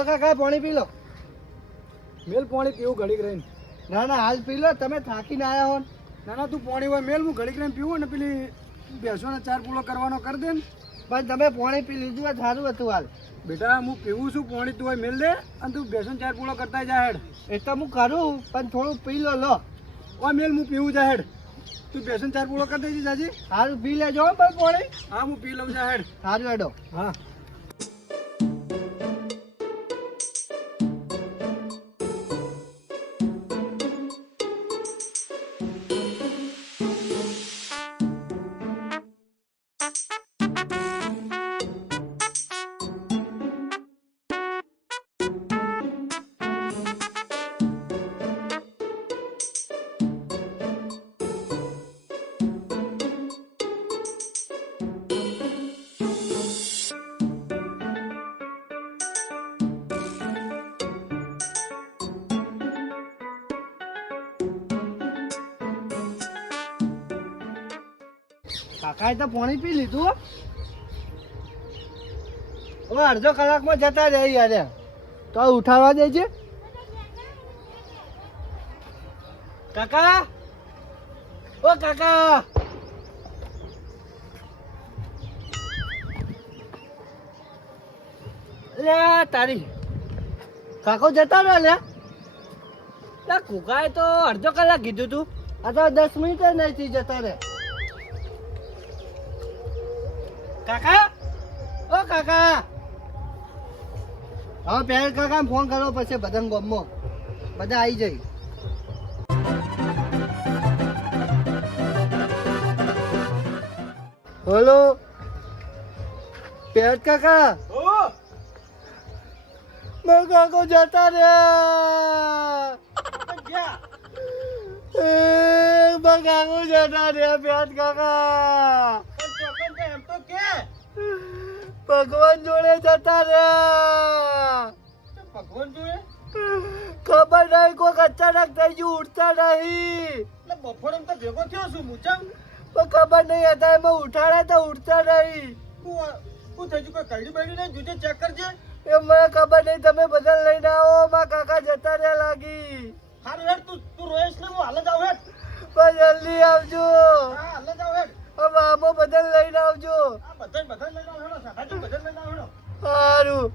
હાલો કાકા પાણી પી લો. મેલ પાણી પીવું ઘડીક રહીને. ના ના હાલ પી લો, તમે થાકીને આવ્યા હો. ના ના તું પાણી હોય મેલ, હું ઘડીક રહીને પીવું ને પેલી બેસોને 4 પૂળો કરવાનો કરી દે ને. પણ તમે પાણી પી લીધું હોય સારું હતું હાલ. બેટા હું પીવું છું પાણી, તું હોય મેલ દે અને તું બેસો 4 પૂળો કરતા જા હેડ. એ તો હું કરું પણ થોડું પી લો. ઓ મેલ હું પીવું જા હેડ, તું બેસો 4 પૂળો કરી દેજે જાજી. સારું પી લેજો હો પણ પાણી. હા હું પી લઉં જા હેડ. સારું હેડો. હા કાકાએ તો પાણી પી લીધું હો. હવે અડધો કલાકમાં જતા રહે યાર, તો ઉઠાડવા દેજે. કાકા, ઓ કાકા, લે તારી કાકો જતા રહે લે. કુકાએ તો અડધો કલાક કીધું તું, આ તો 10 મિનિટ નહીં જતા રહે. કાકા, ઓ કાકા, હવે પહેલ કાકા ફોન કરો પછી બધા ગામમાં બધા આવી જાય. બોલો પહેલ કાકા. મારા કાકો જતા રહ્યા. મારા કાકો જતા રહ્યા પહેલ કાકા. ભગવાન જોડે જતા રહ્યા. ભગવાન જોડે ખબર નહીં, કોઈ અચાનક થઈ ગયું, ઉઠતા નહીં. બપોરે તો ભેગો થયો છું મુચમ, પણ ખબર નહીં હતા એમાં ઉઠાડે તો ઉઠતા નહીં. શું થઈ ગયું? કોઈ કઈડી બઈડી નહીં, જોજે ચેક કરજે. એ મને ખબર નહીં, તમે બધા લઈને આવો. મારા કાકા જતા રહ્યા લાગી. હારું હેડ, તું રોયેશ ને, હું હાલ જ આવું હેડ. પણ જલ્દી આવજો. હા હાલ જ આવું હેડ. હવે આમો બધા લઈને આવજો. આ બધા લઈને આવો હેડો, સાધાજી બધા લઈને આવો હેડો. સારું.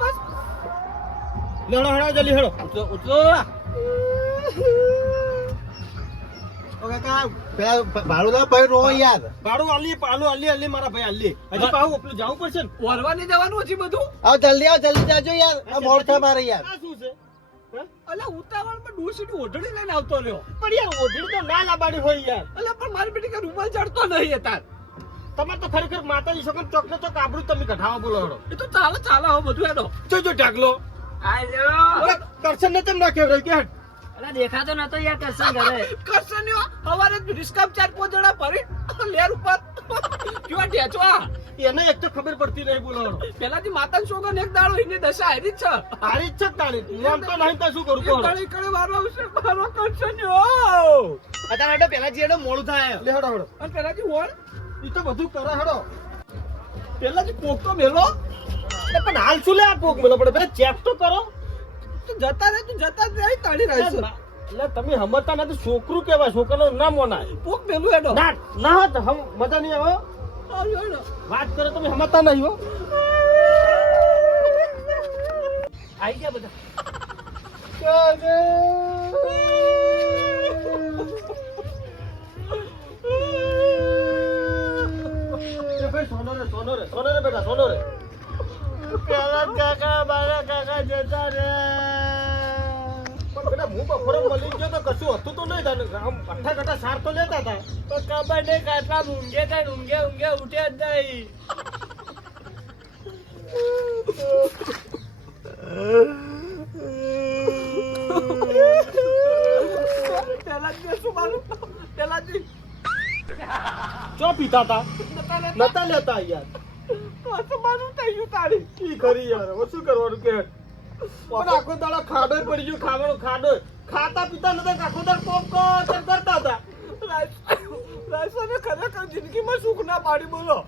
બસ. હેડો જલ્દી હેડો. ઉતરો. ઓ કાકા ભાડું લાવ ભાઈ રો યાર. ભાડું આલી મારા ભાઈ આલી. હજી પાછું પેલું જવું પડશે ને. વરવાની જવાનું છે બધું. આવ જલ્દી જાજો યાર. આ મોડ થાય મારે યાર. આ શું છે? અલા ઉતાવળમાં ડોસીની ઓઢણી લઈને આવતો રહ્યો. પણ યાર ઓઢડી તો ના લાબાડી હોય યાર. અલા પણ મારી બેટી કે રૂમાલ ચડતો નહીં તાર. તમારે તો ખરેખર માતાજી છોકરા ચોક ને ચોક આબરૂ તમે કઢાવા બોલો હેડો. એ તો ચાલે હવે બધું એનો. જોજો ઢાકલો. દર્શન ને તેમ નાખ્યો રહી કે અલા દેખાતો નતો યાર કરશન ઘરે. કરશન યો હવારે રિસ્કામ 4-5 જણા ભરી લેર ઉપર કેવા ઢેચવા. એને એક તો ખબર પડતી નહીં બોલો હેડો. પેલાથી માતાનો છોકરો એક દાડો એની દશા હારી જ છે. હારી જ છે તારી. એમ તો નહીં તો શું કરું કોણ? કડે વારો આવશે મારો કરશન યો. અત્યારે હેડો પેલા જેડો મોડું થાય. લે હેડો હેડો. અને પેલાથી હોળ ઈ તો બધું કરે હેડો. પેલાથી પોક તો મેલો. પણ હાલ શું લે આ પોક મેલો પડે? પેલા ચેક તો કરો. તું જતા રહી તાળી રહેશે. એટલે તમે સમજતા નથી, છોકરું કેવાય, છોકરાનું નામ મોનાય. પોક મેલું એનો. ના હોત હમ મજા નહીં આવે. વાત કરો તમે સમજતા નહીં હો. આઈ ગયા બધા. સોનો રે બેટા, સોનો રે. પેલા કાકા મારા કાકા જતા રે. પણ બેટા હું બપોરે મળી ગયો તો કશું હતું તો નહીં તાને. આમ અઠ્ઠા કટા સાર તો લેતા હતા. પણ ખબર નહીં કાટલા ઊંઘે થાય ઊંઘે ઉઠે જ નહીં. ચો પીતા હતા નતા લેતા યાર. ઈ ખરી યાર, હવે શું કરવાનું કે? પણ આખો દાડા ખાડો પડી ગયો, ખાવાનો ખાડો. ખાતા પીતા નતા, આખો દાડા પોપ કરતા હતા. રાયસને ખરેખર જિંદગીમાં સુખ ના પાડી બોલો.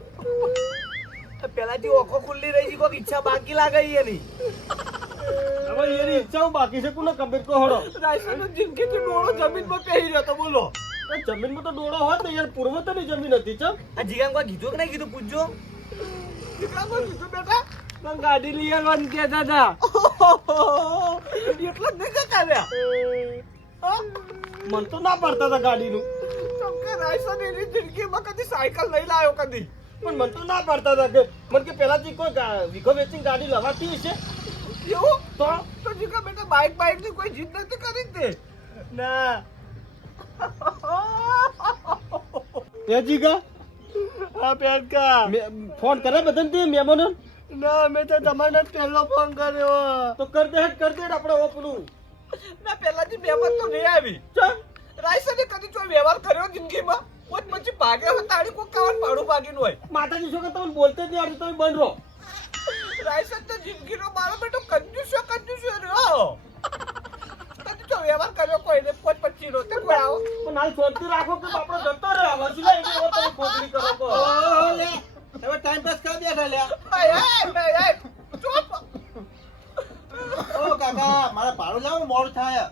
પેલાથી ઓખો ખુલ્લી રહી છે, કોઈ ઈચ્છા બાકી લાગે એની. હવે એની ઈચ્છાઓ બાકી છે, કોને ખબર કહો હળો. રાયસનો જિંદગીથી ડોળો જમીનમાં પહેરી રહ્યો તો બોલો. જમીનમાં તો ડોળો હોત ને યાર, પૂર્વતની જમીન હતી ચમ. આ જીગામ કોઈ કીધું કે નહીં કીધું પૂછજો. જીગામ કોઈ કીધું બેટા? પણ ગાડી લઈ આવવાનું કહેતા હતા. એટલો જ નહીં જતા રહ્યા. મન તો ના પાડતા હતા ગાડીનું, કેમ કે રાયસન એની જિંદગીમાં કદી સાયકલ લઈ લાવ્યો કદી. પણ મન તો ના પાડતા હતા કે મને કે પેલાથી કોઈ વીઘો વેચીને ગાડી લવાતી છે. એવું તો જીગા બેટા બાઈક ની કોઈ જીદ નથી કરી તે. ના એ જીગા હા પેનકા ફોન કરે બધાને તે મહેમાનો. ના મેં તો તમારે પહેલો ફોન કર્યો. તો કર દે આપણે ઓપનું. ના પેલાથી મહેમાન તો નહીં આવી. રાયસને કદી કોઈ વ્યવહાર કર્યો જિંદગીમાં? પોત પછી ભાગે હોય તાળી કોઈ કાવન પાડું ભાગીનું હોય. માતાજી શું કે તમે બોલતે જ નહીં આવડતું, તમે બંધ રહો. રાયસન તો જિંદગીનો મારો બેટો કંજૂસ રહ્યો. કદી તો વ્યવહાર કર્યો કોઈને પોત પછી નો તે કોઈ આવો. પણ હાલ શાંતિ રાખો કે આપણો જતો રહે. હવે શું લે એવો તમે ખોટલી કરો છો. લે હવે ટાઈમ પાસ કરી દે લે. આય ચૂપ. ઓ કાકા મારે ભાડું લાવો, મોડું થાય.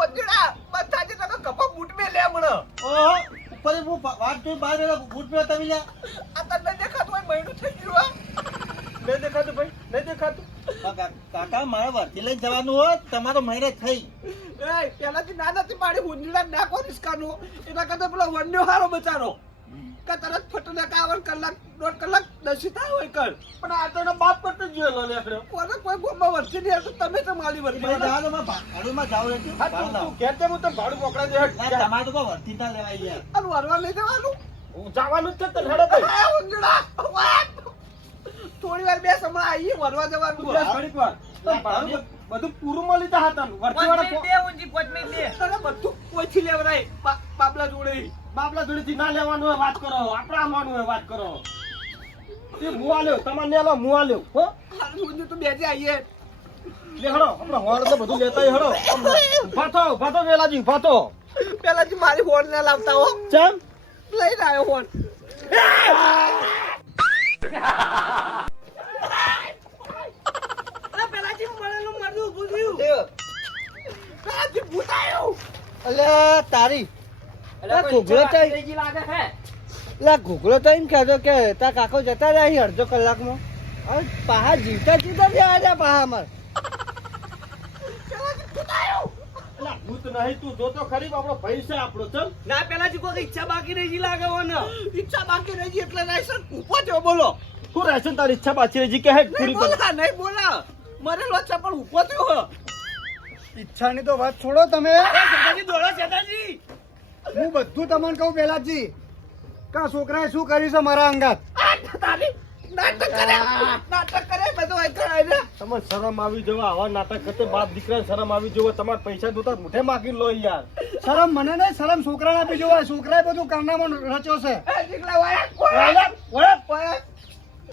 ઓજડા બતાજે તને કપા બૂટ મે લે મણ. ઓહો ઉપર હું વાત જોઈ બહાર રહેલા બૂટ પે તમે લે. આ તને દેખાતું હોય મહિનું થઈ ગયું. નહીં દેખાતું ભાઈ, નહીં દેખાતું. કાકા મારે વર્તી લઈને જવાનું હોય, તમારો મહિને થઈ. એ પેલાથી ના નથી પાડી હુંજડા નાખો રિસ્કાનો. એના કરતા પેલો વન્યો હારો બચારો. કે તરત ફટને કાવન કલાક 1.5 કલાક દશિતા હોય કર. પણ આ તો એનો બાપ કરતો જ જોયેલો લેકડો. કોને કોઈ ગોમાં વર્તી નહીં આવતું, તમે તો મારી વર્તી. ભાઈ જવાનું મેં ભાડુંમાં જાઉં એટલે હા, તું કહે તે હું તો ભાડું મોકલા દે. ના તમારે તો કોઈ વર્તી ના લેવાય યાર. અને વરવા લઈ જવાનું. હું જવાનું જ છે તને હેડો ભાઈ. આ હુંજડા થોડી વાર બે સમય આવી વરવા જવાનું. બસ ઘડીક વાર. તો ભાડું બધું પૂરું મળી જા હતા. વર્તીવાળા તને બધું કોઈથી લેવરાય બાબલા જોડે. બાપલા જોડેથી ના લેવાનું હોય વાત કરો, આપણે આમવાનું હોય વાત કરો. તે મુવા લ્યો, તમારે ને લો મુવા લ્યો. હો હુંજુ તો બેજે આવીએ. લે હડો, આપણે હોળ તો બધું લેતા હડો. ઉભા થો વેલાજી, ઉભા થો. પેલાથી મારી ફોન ના લાવતા હો. ચમ લઈને આવ્યો ફોન. પેલાથી મળેલું મરદું ઊભું થયું. પેલાથી ભૂત આવ્યો. અલે તારી ઘૂઘરો તઈને કહેતો કે તા કાકો જતા રહ્યા અહીં અડધો કલાકમાં. હવે પાહા જીવતા જીવતા જ આવ્યા પાહા અમારે. પેલાથી ભૂત આવ્યો. અલા ભૂત નહીં, તું જોતો ખરી આપણો ભાઈ છે આપણો. ચલ ના પેલાથી કોઈ ઈચ્છા બાકી રહી લાગે ને. ઈચ્છા બાકી રહી એટલે રાયસન ઊભો થયો બોલો. શું રહેશે તારી ઈચ્છા પાછી રહી કે હે પૂરી કર. નહીં બોલા મરેલો છે પણ ઊભો થયો. ઈચ્છાની તો વાત છોડો તમે. શેતાજી દોડો શેતાજી. હું બધું તમને કહું પેલાજી કા છોકરાએ શું કર્યું છે મારા અંગાત. નાટક કરે બધું અહીં કરાય ને. તમારે શરમ આવી જવા આવા નાટક કરતે બાપ દીકરા શરમ આવી જવા. તમારે પૈસા જોતા મુઠે માગીને લો યાર. શરમ મને નહીં, શરમ છોકરાને આપી જોવાય. છોકરાએ બધું કારનામાં રચ્યો છે.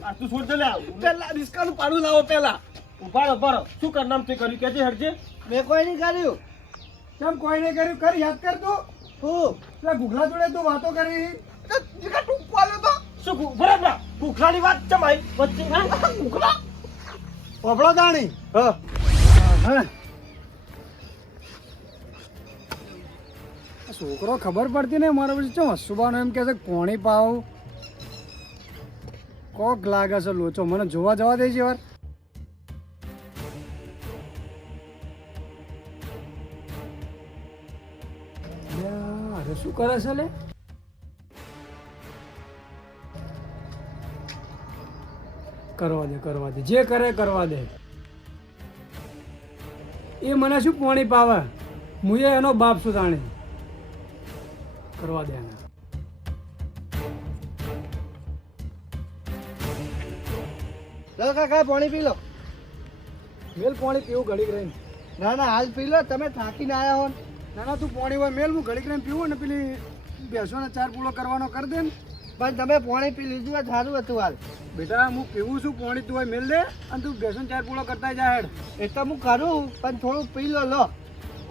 આ તું છોડ દે લે. પેલા રિસ્કાનું પાડું લાવો પેલા. ઉભા રહો. શું કરનામ તે કર્યું કેજે હરજે. મેં કોઈ નહીં કર્યું. કેમ કોઈ નહીં કર્યું? કર યાદ કર તું. હું પેલા ગુગલા જોડે તું વાતો કરી. જીગા તું બોલ્યો તો. શું બરાબર ભૂખલાની વાત ચમાઈ વચ્ચે હા ઉખલા. પોપડો દાણી. હા છોકરો ખબર પડતી નહીં મારા પછી ચો હસુબાનો એમ કે છે પોણી પાવ કોક લાગે છે લોચો. મને જોવા જવા દે છે યાર. અરે શું કરે છે લે? કરવા દે જે કરે કરવા દે. એ મને શું પોણી પાવે, હું એનો બાપ છું તાણે. કરવા દે એને. લો કાકા પાણી પી લો. મેલ પાણી પીવું ઘડીક રહીને. ના ના હાલ પી લો, તમે થાકીને આવ્યા હો. ના ના તું પાણી હોય મેલ, હું ઘડીક રહીને પીવું ને પેલી બેસોને 4 પૂલો કરવાનો કરી દે ને. પણ તમે પાણી પી લીધું હોય સારું હતું હાલ. બેટા હું પીવું છું પાણી, તું હોય મેલ દે અને તું બેસોને 4 પૂલો કરતા જા હેડ. એ તો હું કરું પણ થોડું પી લો. લો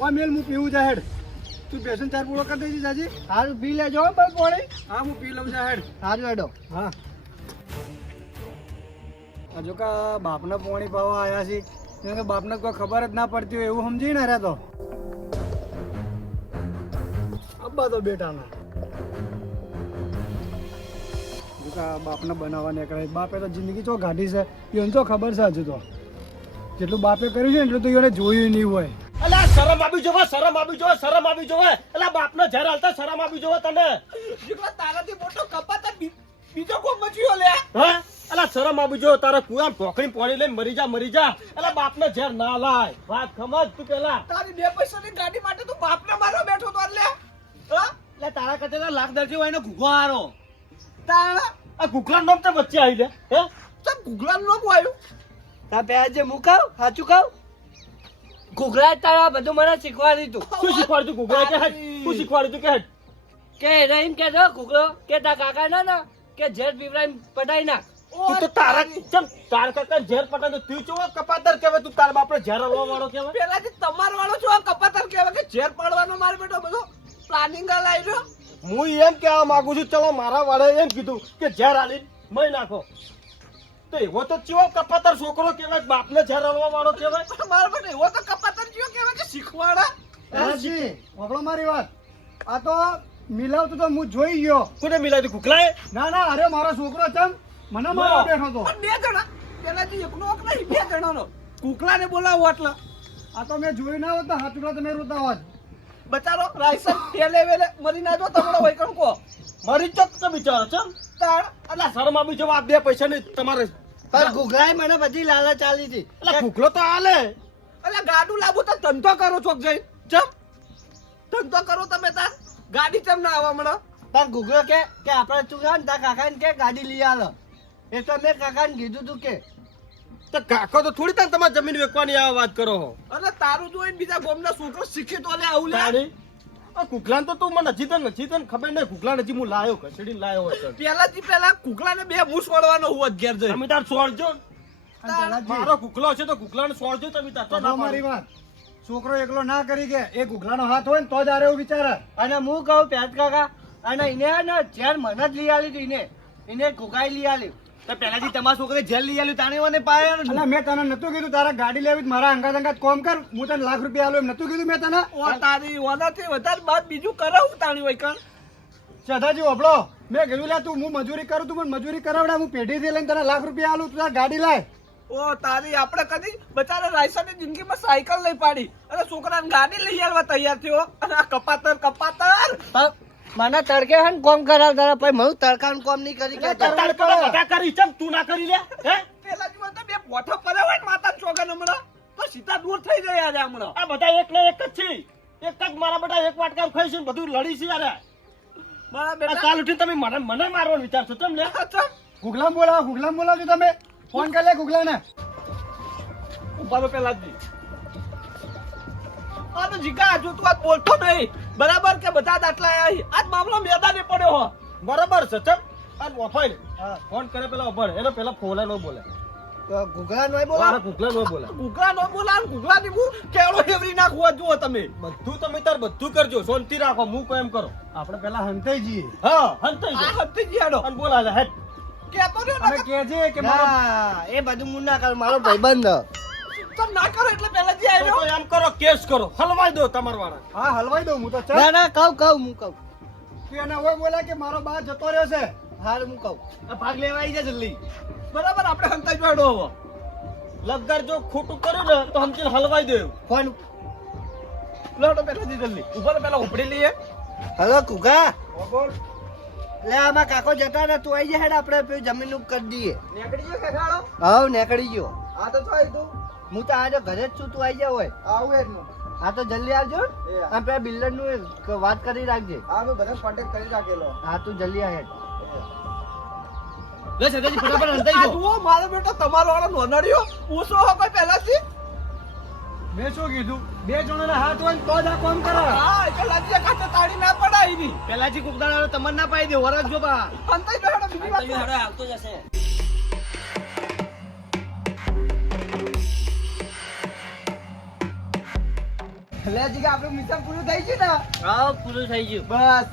ઓ મેલ હું પીવું જા હેડ. તું બેસન ચાર પૂરો કરી દેજે જાજી. હારું પી લેજો હો ભાઈ પાણી. હા હું પી લઉં છું હેડ. હારું હેડો. હા હજુ કા બાપને પાણી પાવા આવ્યા છે કેમ કે બાપને કોઈ ખબર જ ના પડતી હોય એવું સમજીને રે તો અબ્બા તો બેટાના હજુ કા બાપને બનાવવા નીકળે બાપે તો જિંદગી ચો ગાઢી છે એને તો ખબર છે હજુ તો જેટલું બાપે કર્યું છે ને એટલું તો એને જોયું નહીં હોય. અલા શરમ આવી જોવે, શરમ આવી જોવે, શરમ આવી જોવે. અલા બાપનો ઝેર હાલતા શરમ આવી જોવે તને. જીગલા તારાથી મોટો કપાતા બીજો કોઈ મચ્યો લે. હા અલા શરમ આવી જોવે. તારા કુવા ઢોકળી પાણી લઈને મરી જા. અલા બાપનો ઝેર ના લાય. વાત સમજ તું પેલા. તારી 2 પૈસાની ગાડી માટે તું બાપને મારવા બેઠો તો લે. હા એટલે તારા કતેલા લાખ દરજી હોય ને ઘૂઘો હારો. તારા આ ઘૂઘલા નોમ તે વચ્ચે આવી લે. હે ચમ ગુગલાનું નામ આવ્યું. તા પેલા જે મુકાવ સાચું કહું ઘૂઘરા તારા બધું મને શીખવાડી તું શું શીખવાડ્યું ઘૂઘરા કે હેડ? શું શીખવાડ્યું કે હેડ? કે રહીમ કે જો ઘૂઘરો કે તા કાકા ના કે ઝેર પીવરાઈ પટાઈ નાખ તું તો તારા ચમ તાર કાકા ઝેર પટા તો તું ચો કપાતર કહેવાય. તું તારા બાપને ઝેર હલવા વાળો કહેવાય. પેલાથી તમાર વાળો છો કપાતર કહેવાય કે ઝેર પડવાનો માર બેટો બધો પ્લાનિંગ લાવી રહ્યો. હું એમ કહેવા માંગુ છું ચલો મારા વાળે એમ કીધું કે ઝેર હાલી મય નાખો તો એવો તો ચેવો કપાતર છોકરો કહેવાય બાપને ઝેર હલવા વાળો કહેવાય. માર બેટો એવો તો કપાતર કયો કહેવાય કે શીખવાડા. રાજી વગળો મારી વાત આ તો મિલાવતું તો હું જોઈ ગયો. કોને મિલાવી ઘૂઘલાએ? ના ના અરે મારો છોકરો ચમ મને મારવા બેઠો તો પણ 2 જણા પેલાથી એકનો એક નહીં 2 જણાનો કુકલાને બોલાવો એટલે આ તો મેં જોઈ ના હોત તો હાથુડા તમે રોતા હોત. બચારો રાઈસન પેલે વેલે મરી ના જો તમારો હોય કણ કો મારી ચક તો બિચારો ચમ તાણ અલા શરમ આવી જવા. આ 2 પૈસા નહીં તમારે. પણ ઘૂઘરાએ મને બધી લાલચ આલી હતી અલા ઘૂઘલો તો હાલે. અલા ગાડું લાવું તો ધંધો કરો છો જઈ ચમ ધંધો કરો તમે તાર ગાડી ચમ ના આવવા મળે. પણ ઘૂઘરો કે આપણે તું જા ને તા કાકાને કે ગાડી લઈ આલો એ તો મેં કાકાને કીધું તું કે તો કાકો તો થોડી તાર તમારી જમીન વેચવાની આ વાત કરો હો. અને તારું જોઈને બીજા ગામના છોકરો શીખી તો લે આવું લે. તારી આ ઘૂઘલાને તો તું મને નજી તને ખબર નહીં. ઘૂઘલા નજી હું લાયો ઘસડીને લાયો હોય તો. પેલાથી પેલા કુકલાને 2 મૂસ વળવાનો હોત ઘેર જઈ. તમે તાર છોડજો. અને પેલાજી, મારો ઘૂઘલો છે તો ઘૂઘલાને છોડજો તમે તાર. તો ના વગળો મારી પાડો. વાત છોકરો એકલો ના કરી કે એ ઘૂઘલાનો હાથ હોય ને તો જ આરે એવું વિચારે. અને હું કહું પેટ કાકા અને એને ને ઝેર મને જ લઈ આલી હતી એને ઘૂઘાઈ લઈ આલી તો પહેલાથી તમારા છોકરે જેલ લઈ આલ્યું તાણે મને પાયા અને મેં તને નતું કીધું તારા ગાડી લેવી મારા અંગાત કોમ કર હું તને લાખ રૂપિયા આલું એમ નતું કીધું મેં તને. ઓ તારી ઓનાથી વધારે બાદ બીજું કરાવું તાણી હોય કણ. સદાજી ઓબળો મેં કીધું લે તું હું મજૂરી કરું તું મને મજૂરી કરાવડા હું પેઢીથી લઈને તને લાખ રૂપિયા આલું તું તાર ગાડી લાય. ઓ તારી આપણે કદી બચારા રાયસાની જિંદગીમાં સાયકલ લઈ પાડી અને છોકરાને ગાડી લઈ આવવા તૈયાર થયો અને આ કપાતર પણ મને તડકે હે ને કોમ કરાવતા પછી હું તડકાનું કોમ નહીં કરી કે તડકો તો બધા કરી ચમ તું ના કરી લે. હે પેલા જીવન તો 2 પોઠો પડ્યા હોય ને માતા ચોગન હમણાં તો સીધા દૂર થઈ જાય યાર હમણાં. આ બધા એક ને એક જ છે. એક જ મારા બેટા એક વાટકા ખાઈશું ને બધું લડી છે યાર. મારા આ બેટા કાલ ઉઠીને તમે મને મારવાનો વિચાર છો ચમ લે. ઘૂઘલામ બોલાવજો તમે ફોન કરી લે ઘૂઘલાને. ઉભા તો પેલા જ આ તો જીગા હજુ તું આ બોલતો નહીં બરાબર કે બધા દાટલા આયા આજ મામલો મેદાને પડ્યો હો. બરાબર છે ચમ. આ વફાઈ હા ફોન કરે પેલા ઉભા રહે. એને પેલા ફોલા નો બોલે. ઘૂઘરા નો મારા ઘૂઘલા નો બોલે. ગુગલા નો બોલા ગુગલા ની હું કેળો હેવરી નાખવા જુઓ તમે. બધું તમે તાર બધું કરજો. શાંતિ રાખો. હું કોઈ એમ કરો. આપણે પેલા હંતાઈ જઈએ. હા હંતાઈ આ જાઓ. હત્તી જીયાડો અને બોલાવે હેડ. કેતો ને અમે કહેજે કે મારો ના એ બધું હું ના કરું મારો ભાઈબંધ તમ ના કરો એટલે પેલા જી તો આવ્યો. તો એમ કરો કેસ કરો. હલવાઈ દો તમાર વાળા. હા હલવાઈ દઉં હું તો ના ચાલ ના કહું હું કહું તું એને હોય બોલ્યા કે મારો બા જતો રહ્યો છે. હાલ હું કહું આ ભાગ લેવા આવી જા જલ્દી. બરાબર આપણે હંતાઈ જોડો હવે. લગર જો ખોટું કર્યું ને તો હમચીને હલવાઈ દે. ફોન લોટો પેલા જી જલ્દી ઉપર પેલા ઉપડી લઈએ. હલો ઘૂઘા બોલ લે આમાં કાકો જતા ને તું આવી જાય હેડ આપણે પેલું જમીનનું કરી દઈએ નીકળી ગયો ખેખાડો. હવ નીકળી ગયો આ તો છોય તું હું તો આજે ઘરે જ છું તું આવી જા હોય આવું એટલું. હા તો જલ્દી આવજો અને પેલા બિલ્ડર નું વાત કરી રાખજે આ મેં બધા કોન્ટેક્ટ કરી રાખેલો. હા તું જલ્દી આ હેડ લે સદાજી ફટાફટ આ હંતાઈ દો. જુઓ મારો બેટો તમારો વાળો નોનડિયો પૂછો હો કોઈ પહેલાથી. મેં શું કીધું 2 જણાના હાથ હોય ને તો જ આ કોમ કરે. હા એટલે લાજીયા કાચે તાળી ના પડાય ની. પેલાજી કુકદાણા તમને ના પાઈ દે. વરસ જો બા. હંતાઈ જોડો બીજી વાત છે. આવતો જશે લે જીગા આપણું મિશન પૂરું થઈ ગયું ને હા પૂરું થઈ ગયું. બસ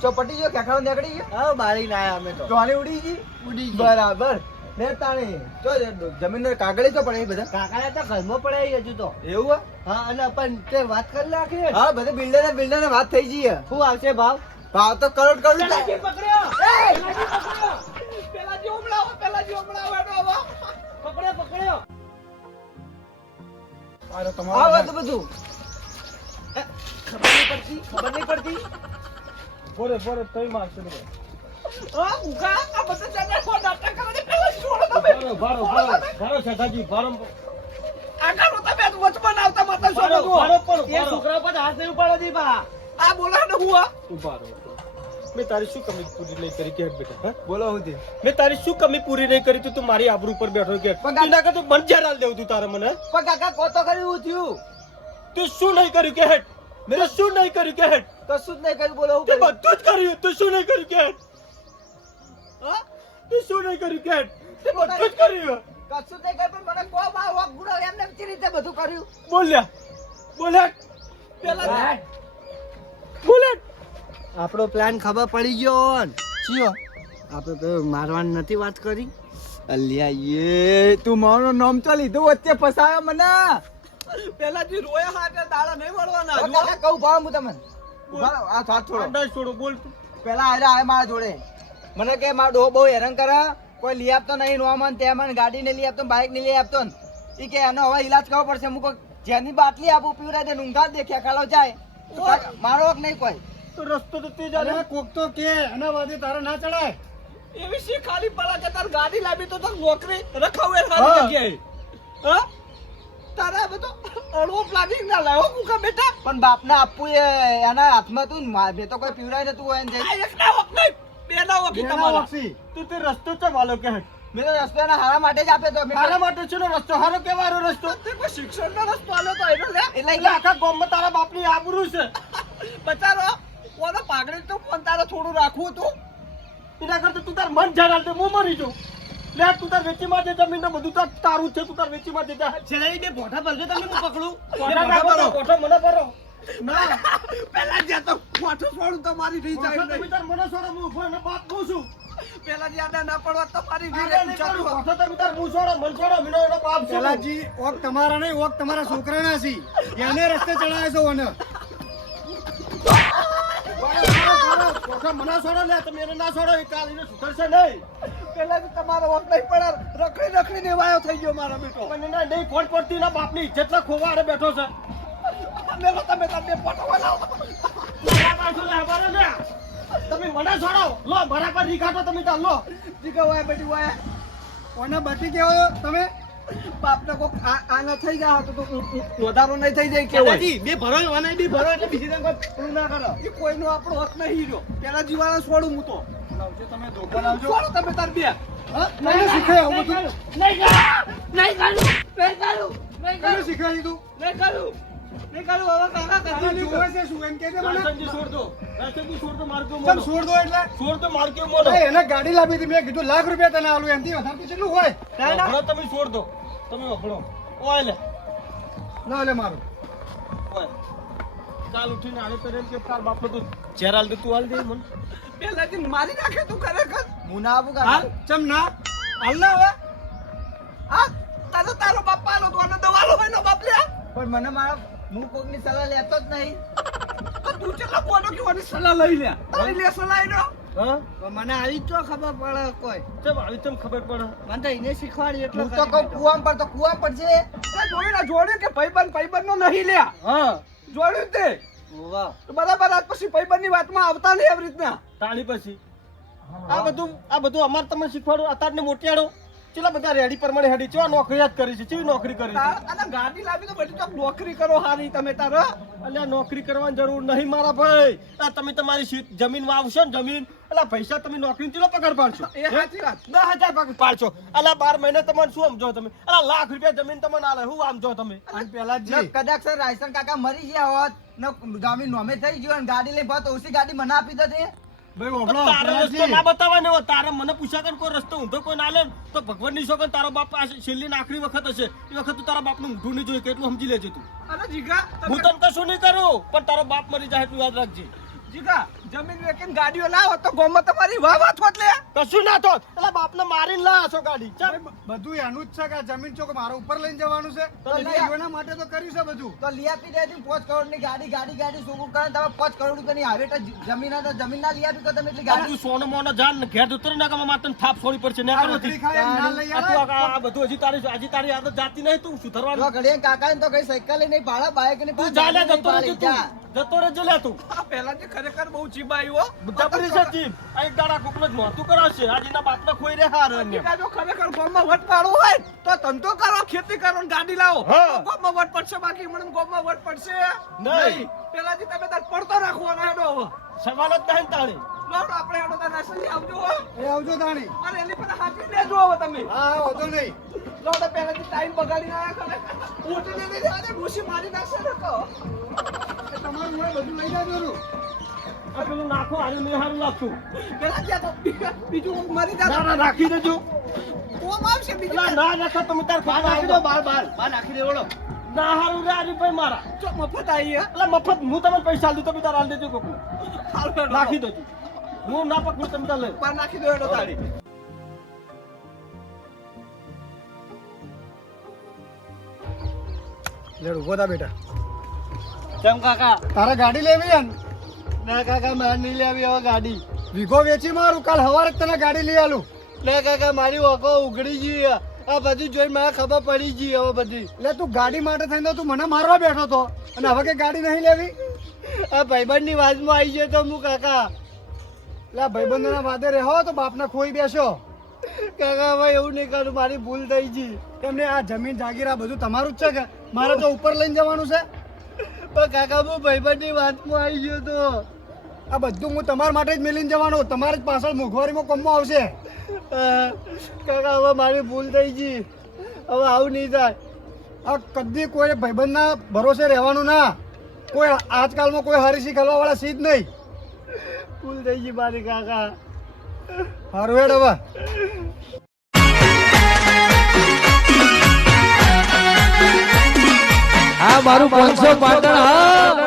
ચોપટી ગયો ખેખાડો નીકળી ગયો હા બારી ના આયા અમે તો ટોણી ઉડી ગઈ ઉડી ગઈ. બરાબર લે તાણી જો જમીન કાગળી તો પડે બધા કાકાને તો ઘરમાં પડાઈ હજુ તો. એવું હા અને પણ તે વાત કરી નાખી. હા બધે બિલ્ડર વાત થઈ ગઈ હે. શું આવશે ભાવ? ભાવ તો કરોડ કરોડ પેલાજી પકડ્યો પેલા જોમડાવો એનો પકડ્યો અરે આ તમારો વાત બધું ખબર નહીં પડતી બોરે તઈ મારશે ને હા ઉગા આ બધા જણા કો નાટક કરે છે પેલા છોડો તમે ભારો સદાજી ભારો આગળ તમે વચમાં આવતા માતા ભારો છોડો પણ એ છોકરા પર હાથ નહીં ઉપાડો દી બા. આ બોલા ને હું આ ઉભા રહો મેં તારી શું કમી પૂરી નહીં કરી કે બેટા હા બોલો હું તે મેં તારી શું કમી પૂરી નહીં કરી તું મારી આબરૂ ઉપર બેઠો કે પણ તું ના કે તું મન જરા દેવું તું તારે મને પણ કાકા કોતો કર્યું થયું તું શું નહીં કર્યું કે હેડ મેં શું નહીં કર્યું કે હેડ કશું જ નહીં કર્યું બોલો હું તે કર્યું બધું જ કર્યું તું શું નહીં કર્યું કે હેડ હા તું શું નહીં કર્યું કે હેડ તે બધું જ કર્યું કશું જ નહીં કર્યું પણ મને કો બા વક ગુડો એમને કેવી રીતે બધું કર્યું બોલ્યા પેલા આપણો પ્લાન ખબર પડી ગયો ને. ચિયો આપણે તો મારવાની નથી વાત કરી. અલ્યા યે તું મારું નામ તો લીધું વચ્ચે ફસાયો મને પેલા જે રોયા હાથે દાડા નહીં વળવાના કાકા કહું ભાવ હું તમને ઉભા રહો, આ હાથ છોડો અંદાજ છોડો બોલ તું પેલા આયરા આય મારા જોડે મને કે મારો ડો બહુ હેરાન કરે કોઈ લઈ આપતો નહીં નોમન તે મને ગાડી ને લઈ આપતો બાઇક ને લઈ આપતો ને ઈ કે એનો હવે ઈલાજ કરવો પડશે હું કોઈ જેની બાટલી આપું પીવડાય દે ઊંઘા જ દેખ્યા ખાલો જાય તો કાકા, મારો હક નહીં કોઈ તો રસ્તો તો તે જાણે અરે કોક તો કે એના વાદે તારે ના ચડાય. એવી શી ખાલી પડા કે તાર ગાડી લાવી તો નોકરી રખાવે હા. જગ્યાએ હા તારા બધો અડવો પ્લાનિંગ ના લાવો કુકા બેટા પણ બાપને આપવું એ એના હાથમાં તું મેં તો કોઈ પીવડાય નતું હોય એને જઈ એક ના વખ નહીં બે ના વખી બેના તમારા વક્ષી. તું તે રસ્તો ચમ વાલો કે હેડ મેં તો રસ્તો એના હારા માટે જ આપ્યો તો તારા માટે છે ને રસ્તો હારો કેવારો રસ્તો તે કોઈ શિક્ષણનો રસ્તો આલ્યો તો એનો લે એટલે આખા ગામમાં તારા બાપની આબરૂ છે બચારો ઓનો પાઘડી તો ફોન તારે થોડું રાખવું હતું એના કરતા તું તાર મન જરા દે હું મરી જાઉં લે તું તાર વેચીમાં દે જમીન ને બધું તાર તારું જ છે તું તાર વેચીમાં દે જા છેલ્લે બે ભોઠા ભરજો તમે હું પકડું. કોઠા ના ભરો કોઠો મને ભરો ના પેલા જ્યાં તો કોઠો છોડું તો મારી થઈ કોઠો જાય તમે તાર મને છોડો હું ઉભો ને બાપ કહું છું પેલા જ્યાં ના પડવા તો મારી આને નહીં કરું. કોઠો તમે તાર હું છોડો મન છોડો મને એનો બાપ છું પેલાજી ઓક તમારા નહીં ઓક તમારા છોકરાના છે એને રસ્તે ચડાય છો અને કોઠો મને છોડો લે તમે એને ના છોડો એ કાલ એને સુધરશે નહીં પેલા તો તમારો વખ નહીં પડે રખડી દેવાયો થઈ ગયો મારો બેટો પણ એના નહીં કોણ પડતી ના બાપની ઇજ્જત ના ખોવાડે બેઠો છે મેલો તમે તમને ફોટો બનાવો મારા પાછો લે મારો લે તમે મને છોડો લો મારા પર રીખાટો તમે તાર લો દીકરા વાય બેટી વાય કોને બટી કેવો તમે બાપને કોક આના થઈ ગયા તો વધારો નહીં થઈ જાય કેવો દાદાજી બે ભરો અને બી ભરો એટલે બીજી તરફ કોઈ પેલું ના કરો. એ કોઈનો આપણો હક નહીં રહ્યો પેલા જીવાના છોડું હું તો લાવજો તમે ધોકા લાવજો છોડો તમે તાર બે હા મને શીખાય આવું બધું કને શીખવાડી દીધું નહીં કરું હવે કાકા તારે કરી જોવે છે શું એમ કે છે મને રાસનજી છોડ દો રાસનજી છોડ દો માર ચમ છોડ દો એટલે છોડ દો માર કે મોનો અરે એને ગાડી લાવી હતી મેં કીધું લાખ રૂપિયા તને આલું એમથી વધારે તો કેટલું હોય વખડો તમે છોડ દો તમે વખડો ઓય લે ના લે મારું ઓય કાલ ઉઠીને આને કરે એમ કે તાર બાપનો તું ઝેર હાલ દે તું હાલ દે મને પેલાથી મારી નાખે તું ખરેખર હું ના આપું હાલ ચમ ના હાલ ના હવે હા તારો તારો બાપ પાલો તો આને દવાલો હોય નો બાપ લે પણ મને મારા હું કોકની સલાહ લેતો જ નહીં તો તું ચલા કોનો કેવાની સલાહ લઈ લે તારી લે સલાહ નો હા પણ મને આવી જ તો ખબર પડે કોઈ. ચમ આવી ચમ ખબર પડે મને તો એને શીખવાડી એટલે હું તો કહું કુવામાં પર તો કુવા પડશે તે જોડ્યું કે ભાઈબંધ નો નહીં લે હા જોડ્યું તે વાહ. તો બરાબર આજ પછી ભાઈબંધ ની વાતમાં આવતા નહીં આવી રીતના તાળી પછી આ બધું અમાર તમને શીખવાડો અત્યારને મોટિયાડો ચેલા બધા રેડી પ્રમાણે હેડી ચેવા નોકરીયાત કરી છે ચેવી નોકરી કરી છે અને ગાડી લાવી તો બધી તો નોકરી કરો હારી તમે તારો અલ્યા નોકરી કરવાની જરૂર નહીં મારા ભાઈ આ તમે તમારી જમીન વાવશો ને જમીન અલા પૈસા તમે નોકરી ચેલો પગાર પાડશો એ સાચી વાત 10,000 પગાર પાડશો અલા 12 મહિને તમને શું સમજો તમે અલા લાખ રૂપિયા જમીન તમને આલે હું સમજો તમે અને પેલા કદાચ રાયસન કાકા મરી ગયા હોત ને જમીન નોમે થઈ ગયો ને ગાડી લઈ ભાત ઓછી ગાડી મને આપી દે ભાઈ તો ઓભળો, તારો રસ્તો પેલાજી. ના બતાવવાનો હોય. તારે મને પૂછ્યા કર કોઈ રસ્તો ઊંધો કોઈ ના લે ને, તો ભગવાનની શોખન તારો બાપ પાસે છેલ્લી ને આખરી વખત હશે એ વખત તું તારા બાપનું ઊંધું નહીં જોઈ કેટલું સમજી લેજે તું. અરે જીગા હું તને કશું નહીં કરું પણ તારો બાપ મરી જાય એટલું યાદ રાખજે. જીગા જમીન વેચીને ગાડીઓ લાવો તો ગોમાં તમારી વાહ વાત હોત લે. કશું ના તો એટલે બાપને મારીને લાયા છો ગાડી ચાલ. ભાઈ, બધું એનું જ છે કે આ જમીન ચોક મારા ઉપર લઈને જવાનું છે તો એટલે લઈ- એના માટે તો કર્યું છે બધું. તો લઈ આપી દેજો 5 કરોડની ગાડી સોગું કરે તમે 5 કરોડ રૂપિયાની આવે તો જમીન ના લઈ આપી તો તમે એટલી આ ગાડી તું સોનું મોનું જાન ને ઘેર ઉતરી ના કે મારે તને થાપ છોડી પડશે ને આ રોટલી ખાય એમ ના લઈ આ તું આવે. આ બધું હજી તારી આદત જાતી નહીં તું જો સુધરવાનું. ઘડીએ કાકા તો કઈ સાયકલ નહીં ભાડા બાઇક નહીં તું જા લે જતો રહેજે તું જતો રહેજે લે તું. પહેલા જે ખરેખર બહુ ચીબાયું જબરી છે જીભ. આ એક દાડા કોકનો જ નહોતું કરાવશે આજે એના બાપને ખોઈ રે હાર અન્ય. જો ખરેખર ગામમાં વટ પાડવો હોય તો ધંધો કરો ખેતી કરો ને ગાડી લાવો હા. તો ગામમાં વટ પડશે બાકી મને ગામમાં વટ પડશે નહીં. પેલાથી તમે તાર પડતો રાખવાનો હેડો હવે સવાલ જ નહીં તારે. લોડ આપણે હેડો તાર રાશન આવજો હો. એ આવજો તાણી. અને એની પર હાથી દેજો હવે તમે હા હા, વાંધો નહીં. લોડ પહેલાથી ટાઈમ બગાડી આયા ખરેખર ઉઠી ને આજે ઘૂસી મારી નાખશે ને તો એ તમારું હોય બધું લઈ જાજો રું. આ પેલું નાખો આજે મેં સારું લાગતું. પેલા ત્યાં તો બીજું મરી ના જાય ના રાખી દેજો. કોમ આવશે બીજું ના ના રાખો તમે તાર બહાર નાખી દો, બહાર નાખી દે ઓળો. ના હારું રે આજે ભાઈ મારા. જો મફત આવી હે એટલે મફત હું તમને પૈસા આલું તમે તાર આલ દેજો કોકને. હાલ હેડો. નાખી દેજો. હું ના પકડું તમે તાર લે. બહાર નાખી દો હેડો તારી લેડ ઉભો થા બેટા. કેમ કાકા? તારે ગાડી લેવી છે ને? ના કાકા મારે નહીં લેવી હવે ગાડી. વીઘો વેચી મારું કાલ સવારે જ તને ગાડી લઈ આલું. ના કાકા મારી ઓકો ઉઘડી ગઈ છે. આ બધું જોઈને મને ખબર પડી ગઈ હવે બધી. એટલે તું ગાડી માટે થઈને તો તું મને મારવા બેઠો તો અને હવે કે ગાડી નહીં લેવી. આ ભાઈબંધની વાતમાં આવી ગયો તો હું કાકા. એટલે ભાઈબંધોના વાદે રહો તો બાપને ખોઈ બેસો. કાકા હવે એવું નહીં કરું મારી ભૂલ થઈ ગઈ. એમને આ જમીન જાગીર આ બધું તમારું જ છે કે મારે તો ઉપર લઈને જવાનું છે. પણ કાકા હું ભાઈબંધની વાતમાં આવી ગયો તો. આ બધું હું તમારા માટે જ મેલીને જવાનું. તમારે જ પાછળ મોંઘવારીમાં કોમમાં આવશે. કાકા હવે મારી ભૂલ થઈ ગઈ. હવે આવું નહીં થાય. આ કદી કોઈ ભાઈબંધના ભરોસે રહેવાનું ના. કોઈ આજકાલમાં કોઈ હારી શીખવા વાળા સીધ નહીં. ભૂલ થઈ ગઈ મારી કાકા. હારું હેડ હવે. આ મારું 500 પાટણ હા